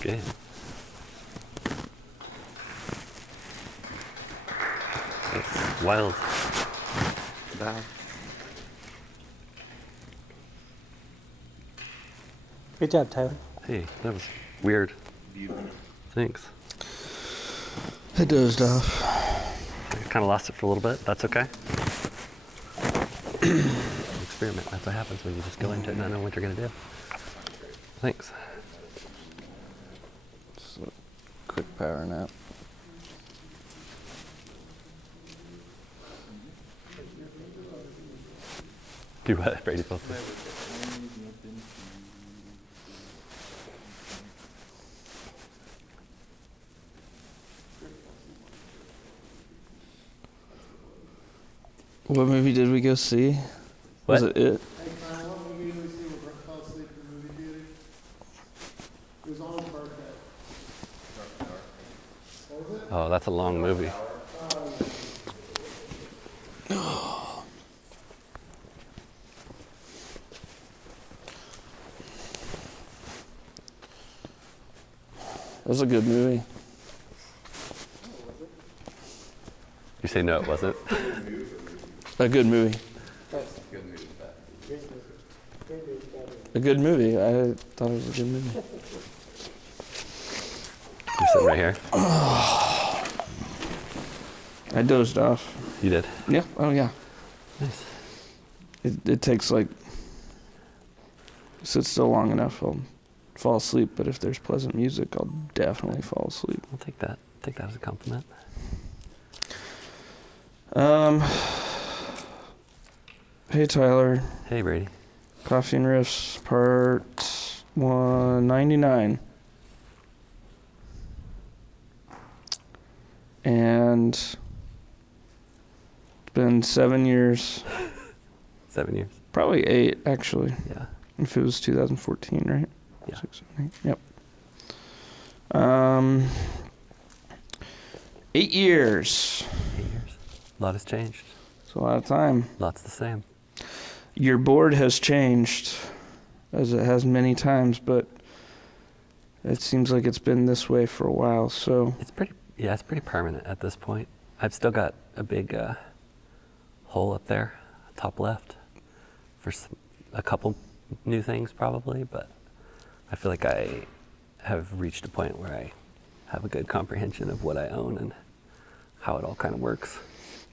Good. It's wild. Wow. Good job, Tyler. Hey, that was weird. Thanks. I dozed off. I kind of lost it for a little bit. That's okay. Experiment. That's what happens when you just go into it and not know what you're going to do. Thanks. Just a quick power nap. Do what, Brady? Supposed to? What movie did we go see? What? Was it It? Oh, that's a long movie. That was a good movie. You say no, it wasn't? A good movie. A good movie. I thought it was a good movie. You're sitting right here. I dozed off. You did? Yeah. Oh, yeah. Nice. It takes like, sit still long enough, I'll fall asleep. But if there's pleasant music, I'll definitely fall asleep. I'll take that. Take that as a compliment. Hey, Tyler. Hey, Brady. Coffee and Riffs, part 199. And it's been 7 years. 7 years. Probably 8, actually. Yeah. If it was 2014, right? Yeah. 6, 7, 8. Yep. 8 years. 8 years. A lot has changed. It's a lot of time. Lots the same. Your board has changed, as it has many times, but it seems like it's been this way for a while, so. It's pretty, yeah, it's pretty permanent at this point. I've still got a big hole up there, top left, for a couple new things probably, but I feel like I have reached a point where I have a good comprehension of what I own and how it all kind of works.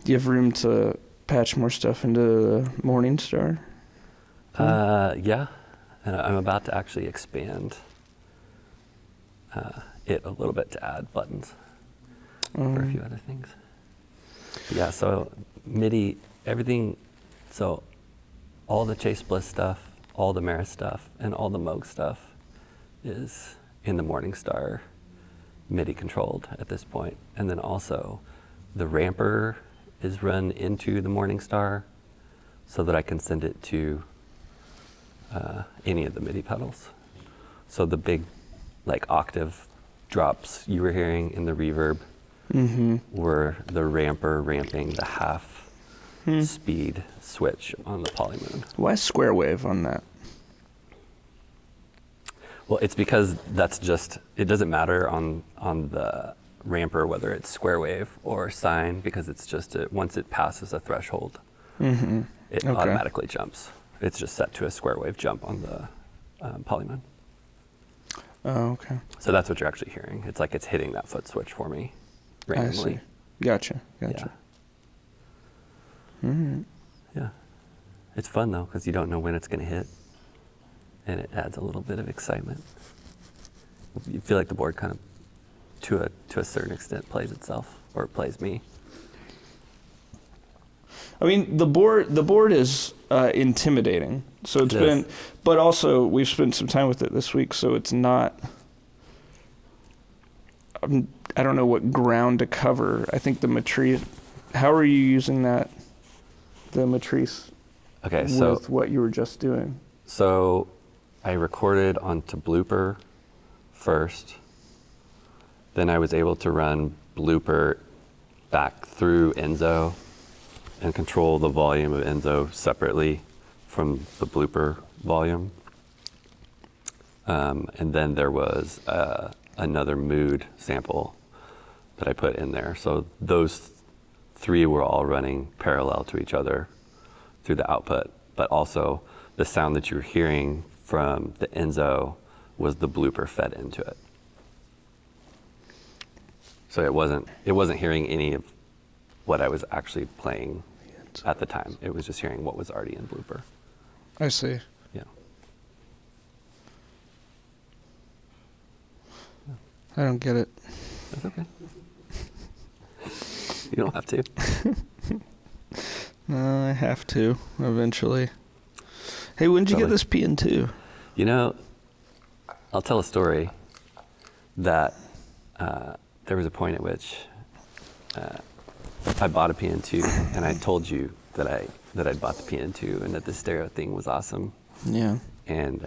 Do you have room to patch more stuff into the Morningstar? Yeah, and I'm about to actually expand it a little bit to add buttons for a few other things. Yeah, so MIDI, everything, so all the Chase Bliss stuff, all the Meris stuff, and all the Moog stuff is in the Morningstar MIDI controlled at this point. And then also the ramper is run into the Morningstar so that I can send it to any of the MIDI pedals. So the big like octave drops you were hearing in the reverb were the ramper ramping the half speed switch on the Polymoon. Why square wave on that? Well, it's because that's just, it doesn't matter on the ramper whether it's square wave or sine, because it's just, once it passes a threshold, it automatically jumps. It's just set to a square wave jump on the Polymoon. Oh, okay. So that's what you're actually hearing. It's like it's hitting that foot switch for me randomly. I see. Gotcha. Yeah. Yeah. It's fun though, because you don't know when it's going to hit, and it adds a little bit of excitement. You feel like the board kind of, to a certain extent, plays itself, or it plays me. I mean, the board is intimidating. So it's been, but also we've spent some time with it this week, so it's not, I don't know what ground to cover. I think the Matrise, how are you using that, the Matrise, with what you were just doing? So I recorded onto Blooper first, then I was able to run Blooper back through Enzo and control the volume of Enzo separately from the Blooper volume. And then there was another mood sample that I put in there. So those 3 were all running parallel to each other through the output, but also the sound that you were hearing from the Enzo was the blooper fed into it. So it wasn't hearing any of what I was actually playing at the time. It was just hearing what was already in blooper. I see. Yeah. I don't get it. That's okay. You don't have to. No, I have to eventually. Hey, when did you get this PN2? You know, I'll tell a story that there was a point at which I bought a PN2, and I told you that I'd bought the PN2 and that the stereo thing was awesome. Yeah. And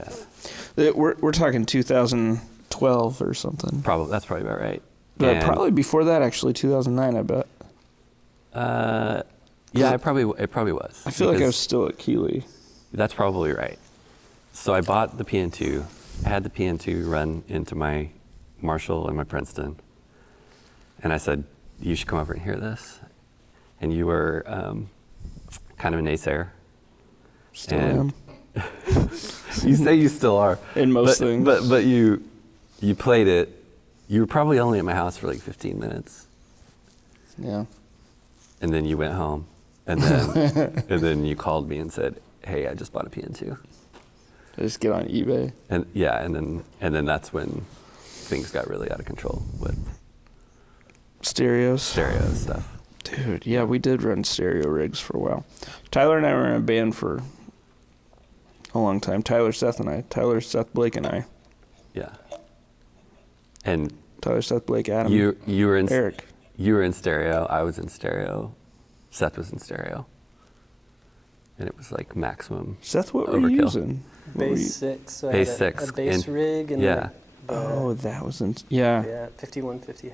we're talking 2012 or something. That's probably about right. But probably before that, actually, 2009, I bet. Yeah, it probably was. I feel like I was still at Keeley. That's probably right. So I bought the PN2. I had the PN2 run into my Marshall and my Princeton. And I said, you should come over and hear this. And you were kind of a naysayer. Still am. You say you still are. In most things. But you played it. You were probably only at my house for like 15 minutes. Yeah. And then you went home. And then and then you called me and said, hey, I just bought a PN2. I just get on eBay. And yeah, and then that's when things got really out of control with stereo stuff. Dude, yeah, we did run stereo rigs for a while. Tyler and I were in a band for a long time. Tyler, Seth, Blake, and I. Yeah. And Tyler, Seth, Blake, Adam. You were in Eric. You were in stereo. I was in stereo. Seth was in stereo. And it was like maximum. Seth, what overkill. were you using? Bass 6. So Bass I had 6. A bass rig and yeah. That was in. Yeah. Yeah, 5150.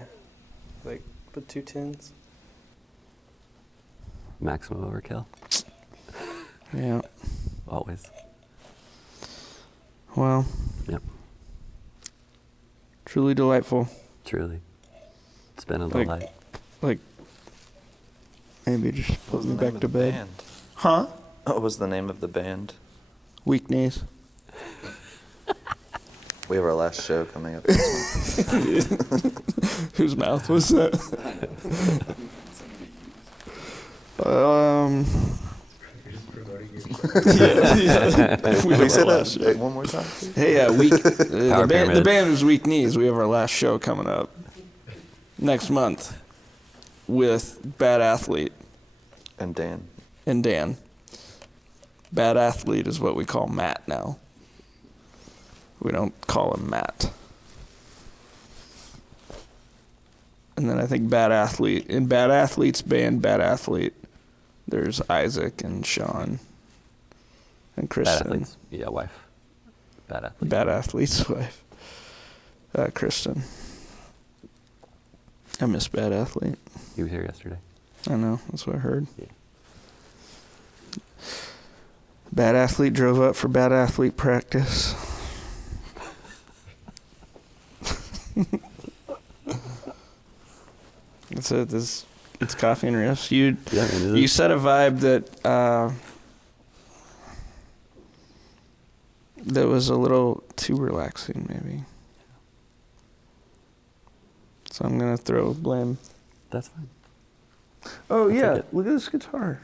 Like with 2 tins. Maximum overkill. Yeah. Always. Well. Yep. Truly delightful. Truly. It's been a delight. Like, maybe just put me back to bed. Band? Huh? What was the name of the band? Weak knees. We have our last show coming up this month. Whose mouth was that? We said that one more time. Hey, the band is Weak Knees. We have our last show coming up next month with Bad Athlete And Dan. and Dan. Bad Athlete is what we call Matt now. We don't call him Matt. And then I think Bad Athlete, in Bad Athlete's band, Bad Athlete, there's Isaac and Sean and Kristen. Bad athletes. Yeah, wife. Bad athlete. Bad Athlete's wife. Kristen. I miss Bad Athlete. He was here yesterday. I know, that's what I heard. Yeah. Bad Athlete drove up for Bad Athlete practice. That's it. It's coffee and riffs. You set a vibe that was a little too relaxing, maybe. So I'm gonna throw blame. That's fine. Oh yeah, it. look at this guitar.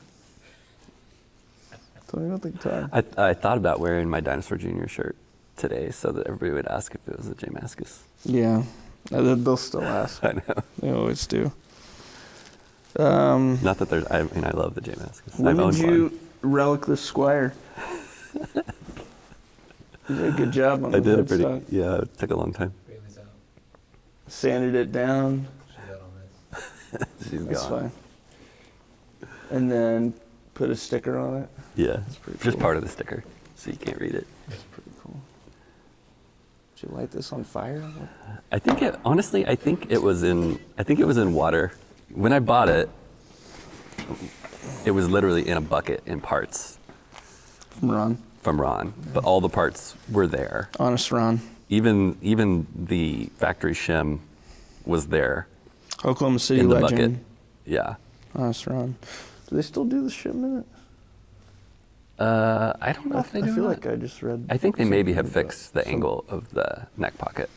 Tell me about the guitar. I thought about wearing my Dinosaur Jr. shirt today so that everybody would ask if it was a Jazzmaster. Yeah, they'll still ask. I know. They always do. Not that there's. I mean, I love the Jazzmaster. When did you relic the Squire? You did a good job on I the did a headstock. pretty. Yeah, it took a long time. Sanded it down. She's That's gone. fine. And then put a sticker on it. Yeah, That's pretty just cool. part of the sticker, so you can't read it. That's pretty cool. Did you light this on fire? I think it. Honestly, I think it was in water. When I bought it, it was literally in a bucket in parts. From Ron. from Ron, but all the parts were there. Honest Ron. Even the factory shim was there. Oklahoma City in the legend. bucket. Yeah. Honest Ron. Do they still do the shim in it? I don't know if they do. I feel like I just read. I think they maybe have fixed the angle of the neck pocket.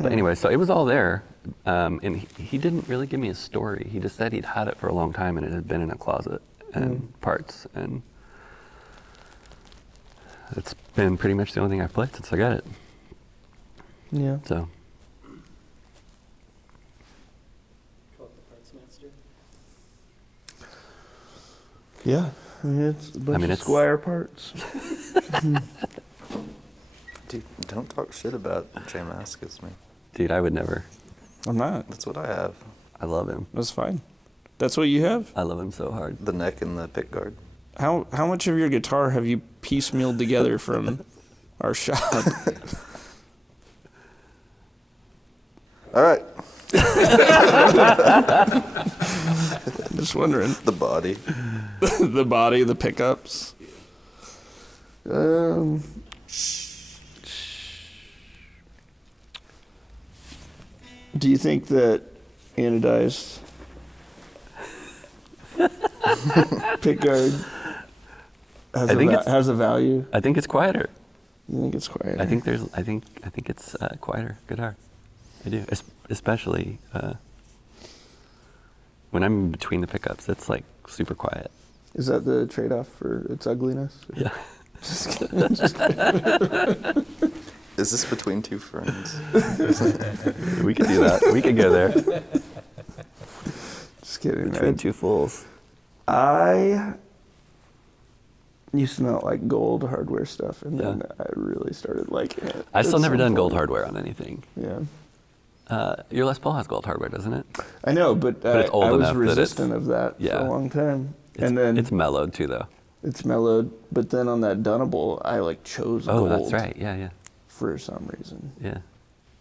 But anyway, so it was all there, and he didn't really give me a story. He just said he'd had it for a long time and it had been in a closet and parts, and it's been pretty much the only thing I've played since I got it. Yeah. So. Call it the parts master. Yeah. I mean, it's a bunch of Squire parts. Dude, don't talk shit about Jazzmaster, man. Dude, I would never. I'm not. That's what I have. I love him. That's fine. That's what you have? I love him so hard. The neck and the pick guard. How much of your guitar have you piecemealed together from our shop? All right. Just wondering. The body. The body, the pickups. Do you think that anodized pickguard has a value? I think it's quieter. You think it's quieter? I think it's quieter guitar. I do, especially when I'm in between the pickups. It's like super quiet. Is that the trade-off for its ugliness? Yeah. Just kidding. Just kidding. Is this between two friends? We could do that. We could go there. Just kidding. Between two fools. I used to not like gold hardware stuff, and then I really started liking it. I've still never done gold hardware on anything. Yeah. Your Les Paul has gold hardware, doesn't it? I know, but it's old I was enough resistant of that for a long time. And then it's mellowed too, though. It's mellowed, but then on that Dunnable, I chose gold. Oh, that's right. Yeah. For some reason. Yeah.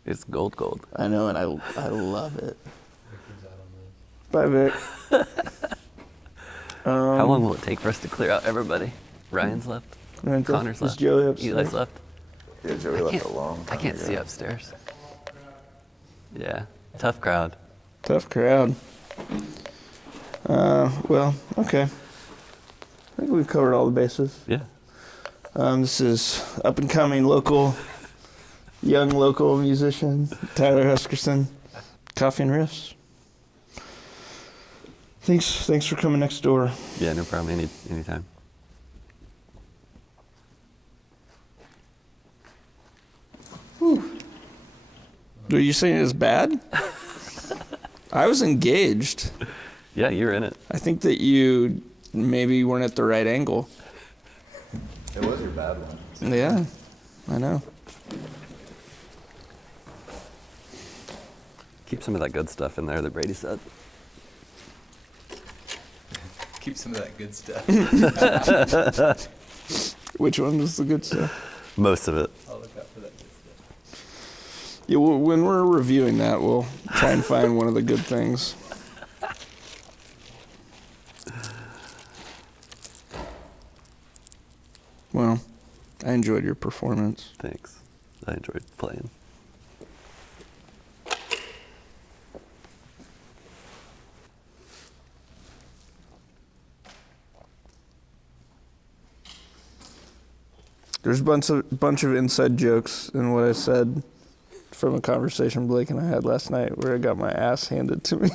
It's gold. I know, and I love it. Bye, Vic. How long will it take for us to clear out everybody? Ryan's left. Connor's left. Joey upstairs? Eli's left. Yeah, Joey left a long time I can't ago. see upstairs. Yeah. Tough crowd. Tough crowd. Well, okay. I think we've covered all the bases. Yeah. This is up and coming young local musician, Tyler Huskerson, Coffee and Riffs. Thanks for coming next door. Yeah, no problem. Anytime. Are you saying it's bad? I was engaged. Yeah, you're in it. I think that you maybe weren't at the right angle. It was your bad one. Yeah, I know. Keep some of that good stuff in there that Brady said. Keep some of that good stuff. Which one was the good stuff? Most of it. I'll look out for that good stuff. Yeah, well, when we're reviewing that, we'll try and find one of the good things. Well, I enjoyed your performance. Thanks. I enjoyed playing. There's a bunch of inside jokes in what I said from a conversation Blake and I had last night where I got my ass handed to me.